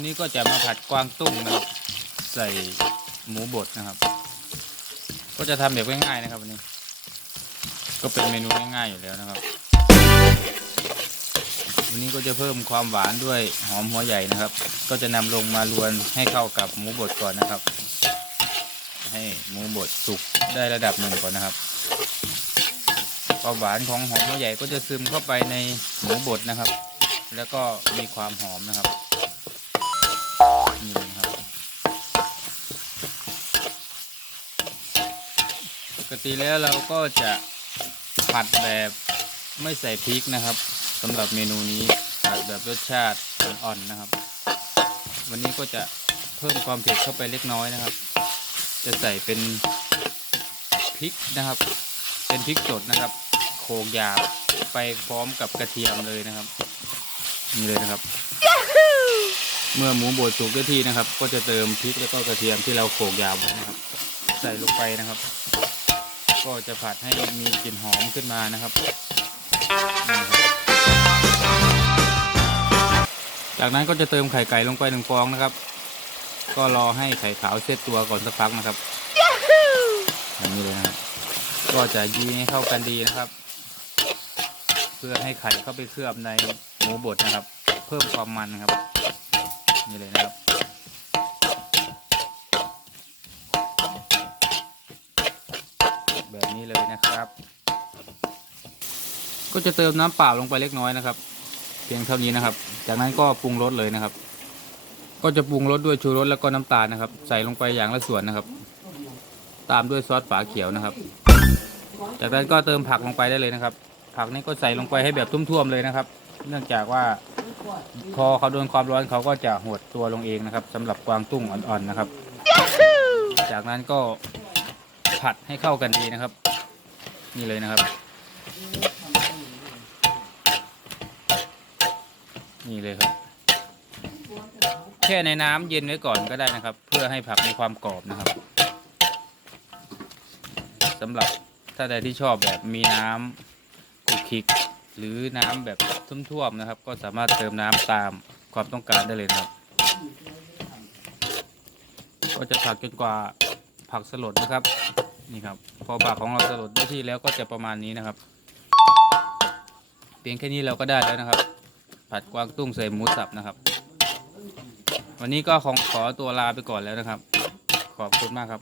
วันนี้ก็จะมาผัดกวางตุ้งนะครับ ใส่หมูบดนะครับ ก็จะทำแบบง่ายๆนะครับวันนี้ ก็เป็นเมนูง่ายๆอยู่แล้วนะครับ วันนี้ก็จะเพิ่มความหวานด้วยหอมหัวใหญ่นะครับ ก็จะนำลงมาลวนให้เข้ากับหมูบดก่อนนะครับ ให้หมูบดสุกได้ระดับหนึ่งก่อนนะครับความหวานของหอมหัวใหญ่ก็จะซึมเข้าไปในหมูบดนะครับ แล้วก็มีความหอมนะครับนี่นะครับป กติแล้วเราก็จะผัดแบบไม่ใส่พริกนะครับสำหรับเมนูนี้ผัดแบบรสชาติอ่อนๆนะครับ วันนี้ก็จะเพิ่มความเผ็ดเข้าไปเล็กน้อยนะครับ จะใส่เป็นพริกนะครับ เป็นพริกสดนะครับ โขกหยาบไปพร้อมกับกระเทียมเลยนะครับนี่เลยนะครับ เมื่อหมูบดสุกได้ที่นะครับ ก็จะเติมพริกแล้วก็กระเทียมที่เราโขกหยาบไว้นะครับ ใส่ลงไปนะครับ ก็จะผัดให้มีกลิ่นหอมขึ้นมานะครับ จากนั้นก็จะเติมไข่ไก่ลงไปหนึ่งฟองนะครับ ก็รอให้ไข่ขาวเซตตัวก่อนสักพักนะครับอย่างนี้เลยนะครับก็จะยีให้เข้ากันดีนะครับ เพื่อให้ไข่เข้าไปเคลือบในหมูบดนะครับ เพิ่มความมันครับ นี้เลยนะครับ ก็จะเติมน้ำเปล่าลงไปเล็กน้อยนะครับ เพียงเท่านี้นะครับ จากนั้นก็ปรุงรสเลยนะครับ ก็จะปรุงรสด้วยชูรสแล้วก็น้ำตาลนะครับ ใส่ลงไปอย่างละส่วนนะครับ ตามด้วยซอสฝาเขียวนะครับ จากนั้นก็เติมผักลงไปได้เลยนะครับ ผักนี่ก็ใส่ลงไปให้แบบทุ่วมๆเลยนะครับ เนื่องจากว่าพอเขาโดนความร้อนเขาก็จะหดตัวลงเองนะครับสำหรับกวางตุ้งอ่อนๆนะครับ จากนั้นก็ผัดให้เข้ากันดีนะครับ นี่เลยนะครับ นี่เลยครับ แช่ในน้ำเย็นไว้ก่อนก็ได้นะครับ เพื่อให้ผักมีความกรอบนะครับสำหรับถ้าใดที่ชอบแบบมีน้ำคลุกคิก หรือน้ำแบบท่วมๆนะครับ ก็สามารถเติมน้ำตามความต้องการได้เลยนะครับ ก็จะผัดจนกว่าผักสลดนะครับ นี่ครับ พอบากของเราสลดได้ที่แล้วก็จะประมาณนี้นะครับ เพียงแค่นี้เราก็ได้แล้วนะครับ ผัดกวางตุ้งใส่หมูสับนะครับ วันนี้ก็ของขอตัวลาไปก่อนแล้วนะครับ ขอบคุณมากครับ